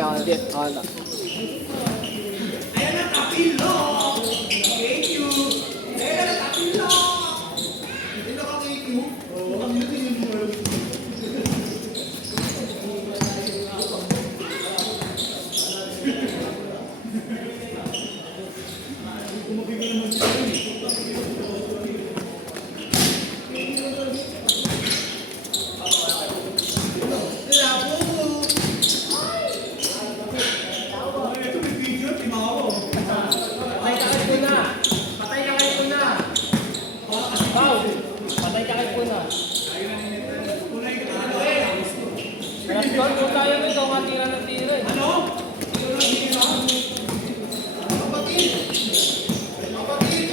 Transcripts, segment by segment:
sige ako. Sige, ako na. Ayan ang kapilo! Thank you! Ayan ang kapilo! Hindi na ka-thank you? Oo, ang yun yung world. Kumagigil naman siya rin. Doon po tayo nito, matira ng tira eh. Ano? Kapatid! Kapatid!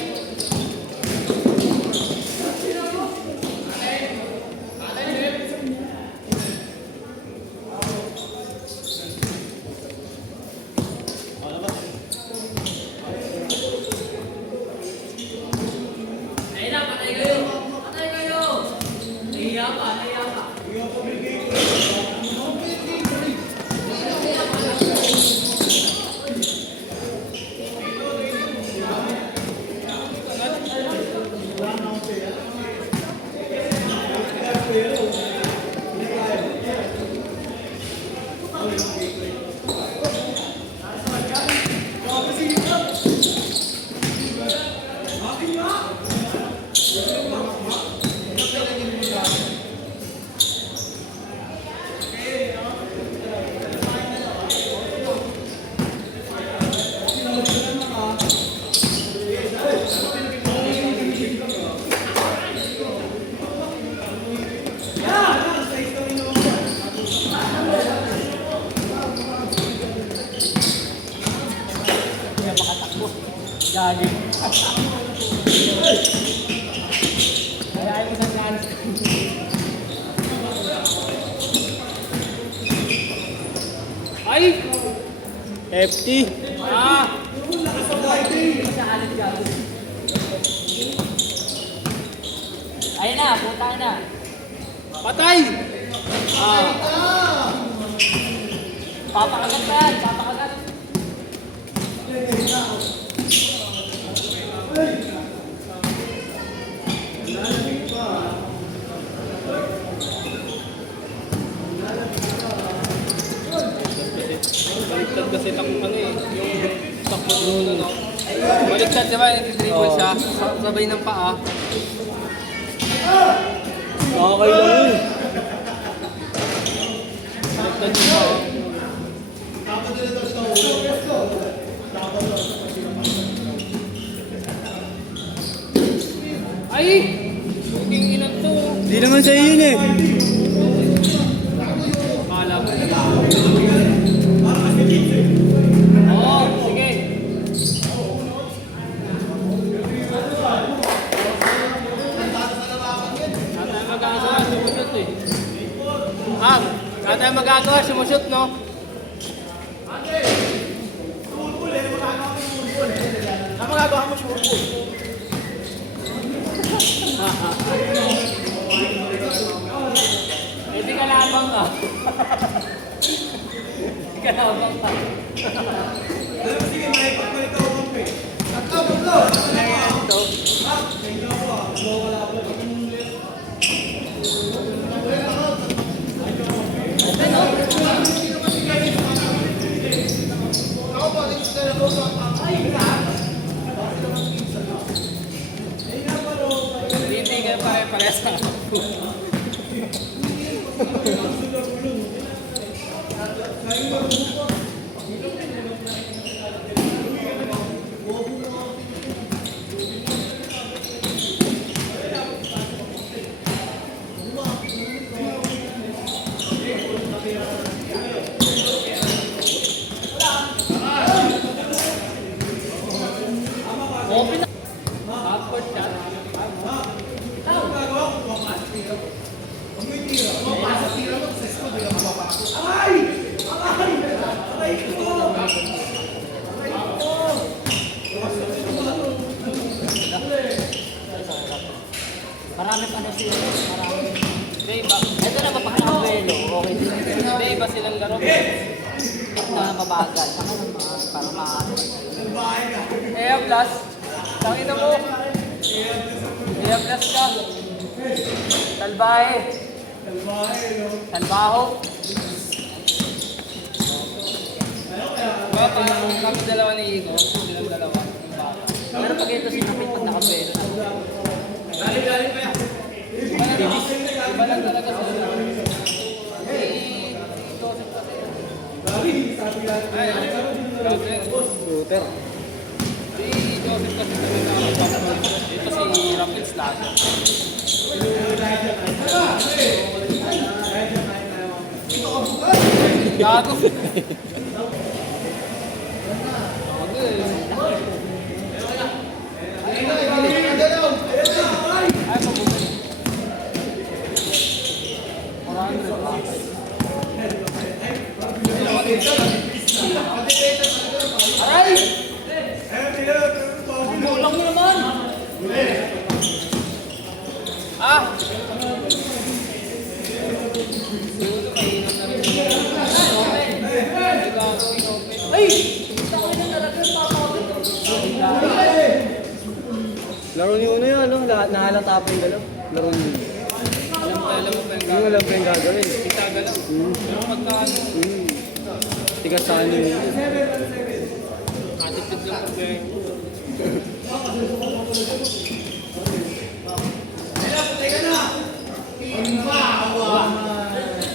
Ayun na, patay kayo! Patay kayo! Nahiya ka, nahiya ka. Gagi. Ayaw mo sa chance. Ay! FT. Ah! Ayun na, puta na. Patay! Ah. Papakagat pa yan, papakagat. Baliktad kasi ano eh, yung takbo doon ano. Baliktad diba, nag-dribble siya, sabay ng paa. Okay lang yun. Baliktad yung paa. Ay! Huwaging inan to. Hindi naman sa'yo yun eh. Kala mo. Oo, sige. Tatay magagawa, sumusot eh. Tatay magagawa, sumusot no? Ang magagawa mo siya po. Eh, di ka labang ka. Di ka labang ka. Alam mo, sige, may pagpalit ako ng pe. Tatlo! Ayan to. Hindi ka pare-parehas na ako. Open na. Half-court shot. Marami pa na sila. Marami. May iba. Ito na mapakakabelo. Okay. May iba silang laro. na mabagal. Saka ng mga parang maano. Kaya plus, tangin na mo. Kaya plus ka. Salbahe. Salbaho. Baka kami dalawa ni Igo, silang dalawa. Pero pag ito sinapit pag nakapero na. Iba lang talaga sa Ay, Super. si Joseph kasi talaga. Ito si Rapids lang. Gago. Ay, pabukod. 400 Aray! Ang bulang mo naman! Ah! Ay! Laro niyo ano yun, no? Nahalata pa yung galaw. Laro niyo. Alam mo ba yung Yung alam pa yung gagawin. Itaga lang. Pero pagka ano, Tigas sa ano yun. attitude lang po eh.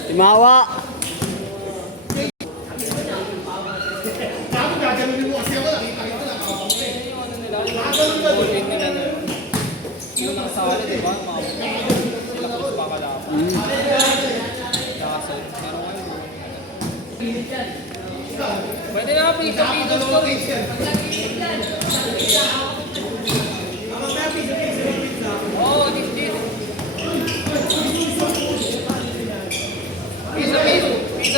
Timawa! Ballgame nila na yung nakasali, di ba? Sila ko sa pakalapan. Nakasali. Pero ngayon, pwede na po yung kapito ko. Oo, this.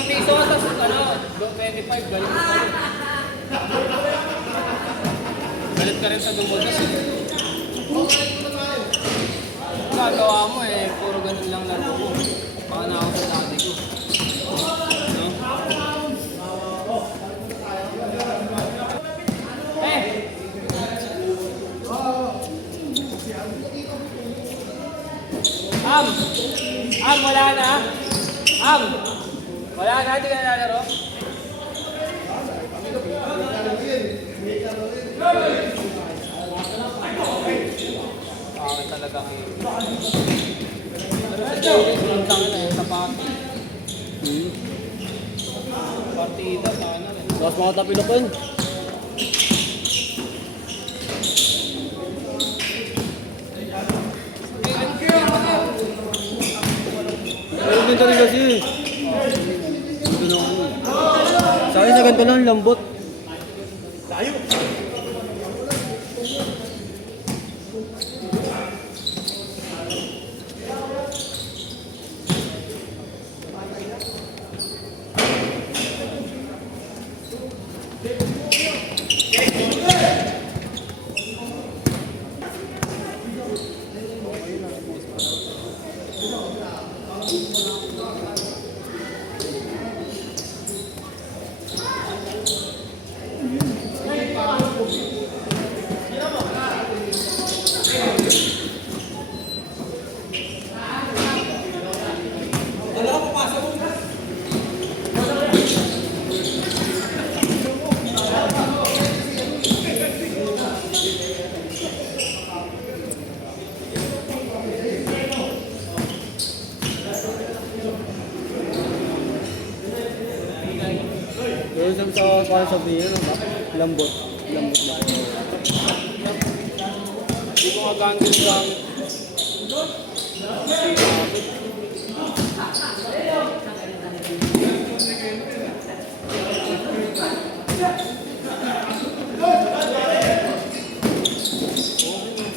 Piso ka sa ano, 25, galing mo pa rin. Galit ka rin sa dumod kasi. Gagawa mo eh, puro ganun lang laro ko. Baka na ako sa dati ko. No? Eh! Wala na? Wala na, hindi ka na lalaro? Talagang pero sa Joey, walang tanga na sa party. Partida, sana rin. Tapos mga tapilokon. Meron din rin kasi. Ito na ako. Sa akin sa ganito lang, lambot. Meron sa parang sabihin, lambot. Lambot lang. Hindi ko nga gano'n ginagamit.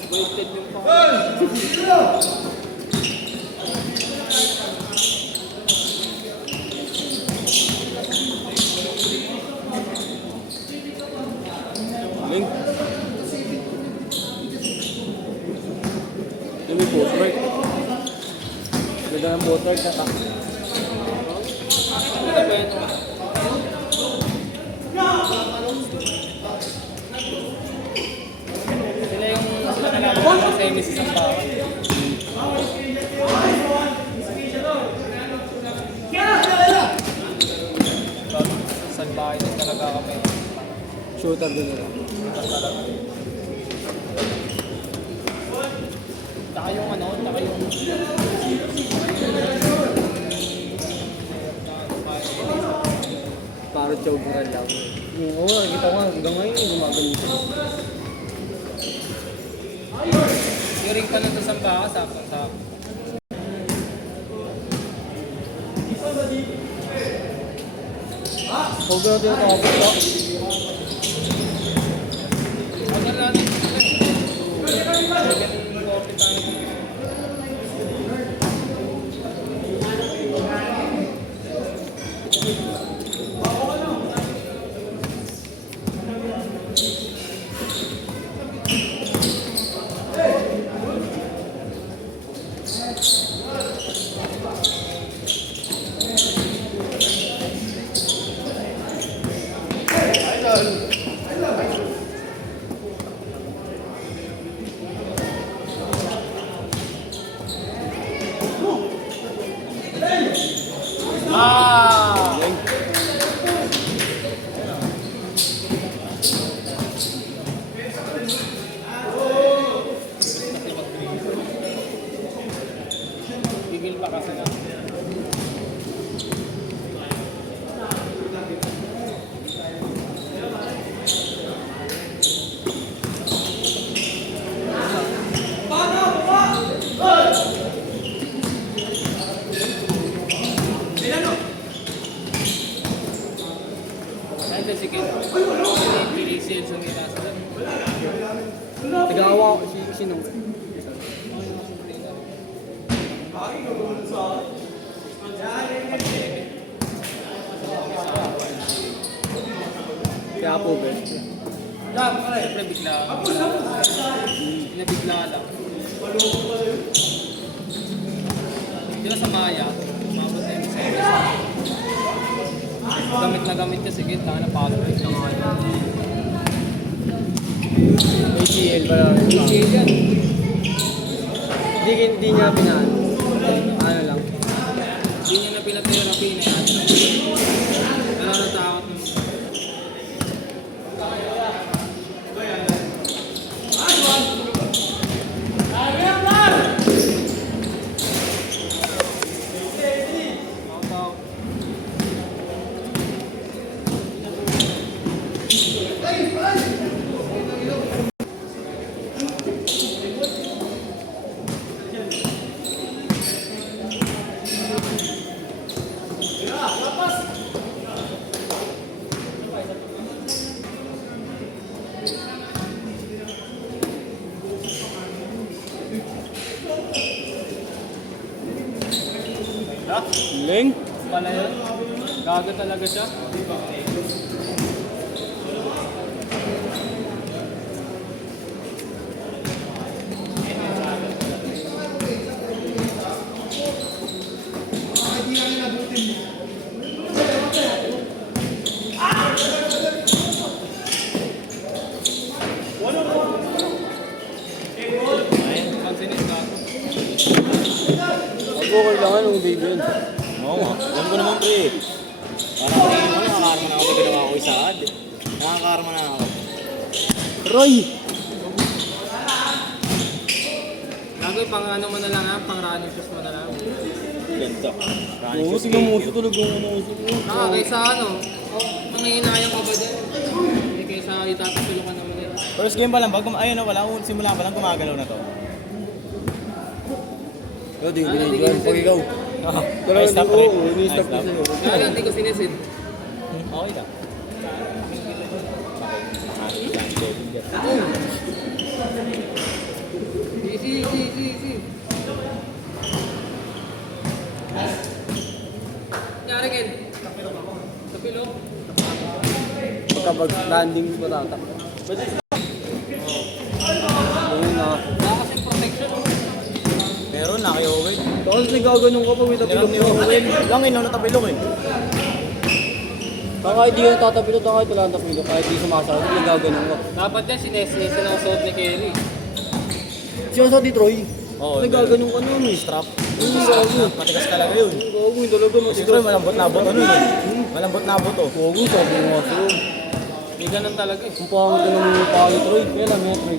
Weighted yung pa. Galing. Yung may footwork. Ganda ng footwork na tak. Ano ba ito? Sila nalaman sa semis isang bawat. Salbahe din talaga kami. Shooter din nila. Taka yung ano, taka yung... Parang chokeran lang. Oo, nakikita ko nga. Hanggang ngayon, gumaganito. Yung ring pa lang sa Sambaha, sakto-sakto. Huwag na din ako kapit. Huwag na lang natin. Ah! Gigil pa kasi na. Nandiyan si Ken. PACL sa Mirasa. Nag-aawa ko si sino. Kaya po, best. Siyempre bigla. Bigla lang. Di ba sa Maya, umabot na yung series. Gamit na gamit kasi kita na power-break na nga. ACL pala. ACL yan. Hindi niya pinaan. Ano lang. Hindi niya na pinatherapy na yan. Wala na takot mo. Leng? Pala yun. Gago talaga siya. Pagsinis gago. Ako kailangan ng baby yun. Oo nga. Alam ko naman pre. Parang kanina mo, nakakarma na ako sa ginawa ko isaad. Nakakarma na ako. Roy! Gago pang ano mo na lang ha, pang running shoes mo na lang. Ganito. Oo, tingnan mo uso tulog yung uso mo. Kaysa ano, panginayang ka ba dyan? Hindi kaysa itatapilo ka naman eh. First game pa lang, ayun wala akong simula pa lang gumagalaw na to. Yo, di ko binigyan. Pag ikaw. Nice stop pre. Ini-stop ko Nice sa'yo. Kaya lang, hindi ko sinisid. Okay lang. Easy. Nangyari Ken? Tapilo? Kapag landing mo tatak. Ayun na. Wala kasing protection. Meron na kay Owen. Tapos nagaganon ka pa, may tapilok Meron ni mo. Owen. Lang ino natapilok eh. Kahit di ka tatapilot, kahit wala ang tapilot, kahit di sumasakot, nagaganon ka. Dapat yan, sinusuot ni Kerry. Siya sa Troy. Oo, Nagaganon ka nun eh. Strap. Gago. Matigas talaga yun. Gago, yung talaga no. Siguro malambot na abot ano yun. Malambot na abot oh. Gago, sabi mo nga sa'yo. Hindi ganun talaga eh. Ang pangit ka ng pangit Troy. Kaya lang yan, Troy.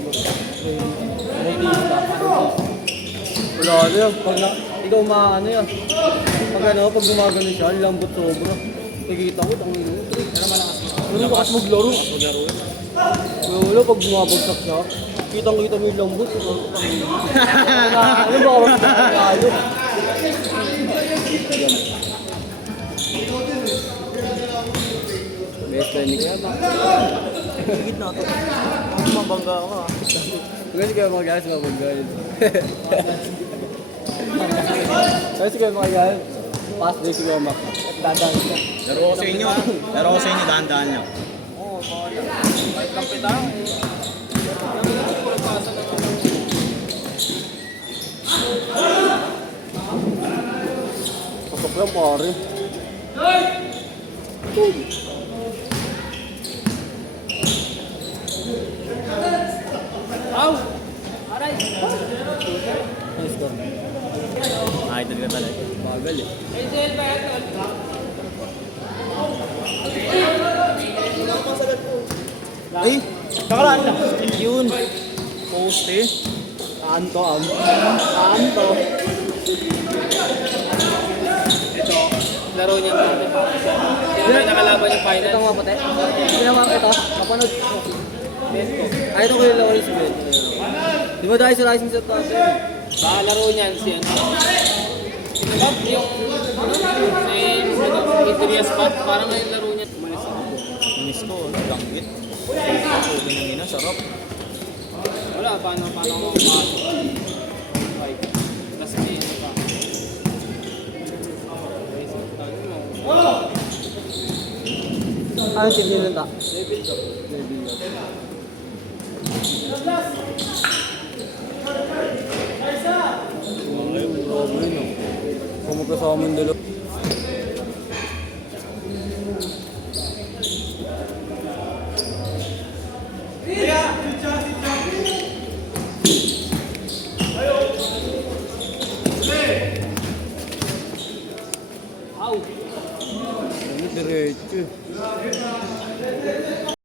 Wala na yan. Pag na, ikaw maano yan. Pag ano, pag gumagano siya, lambot sobra. Nakikita ko, tango yun. Pero malakas mo. Ano bakas maglaro? Maglaro yun. Wala, pag bumabagsak siya, kitang-kita mo yung lambot. Ano ba ako magkakalo? Best friend ni Kuya ba? Higit na ito. Ano mabangga ako ah. Kasi Kuya mag-ayos, mabagayos. Kasi Kuya mag-ayos, past day si Kuya Mac. Dadaan siya. Laro ko sa inyo. Laro ko sa inyo, dahan-dahan niya. Oo, bawala. Kahit lang kita eh. Pasok lang pare. Aw! Aray! Nice ka. Idol ka talaga. Bagal eh. AJL ba yan? Ay! Kakalaan na. Yun. Poste. Anto, Anto. Ito, laro niya ng Tante Papi siya. Sino may nakalaban yung final? Ito mga pate. Ginawa ko ito. Kapanood ko. Ay, ito ko yung lawal si Ben. Di ba dahil sa rising set natin? Baka laro niyan si ano. Sino ba? Yung si Interior Spot, parang na yung laro niya. Umalis ako. Miss ko. Langgit. Sabi ng ina. Sarap. Wala, paano ako makasok? Right. Tapos may ano pa. Ano si Ben nata? Grabe no. Kung magkasama yung dalawa.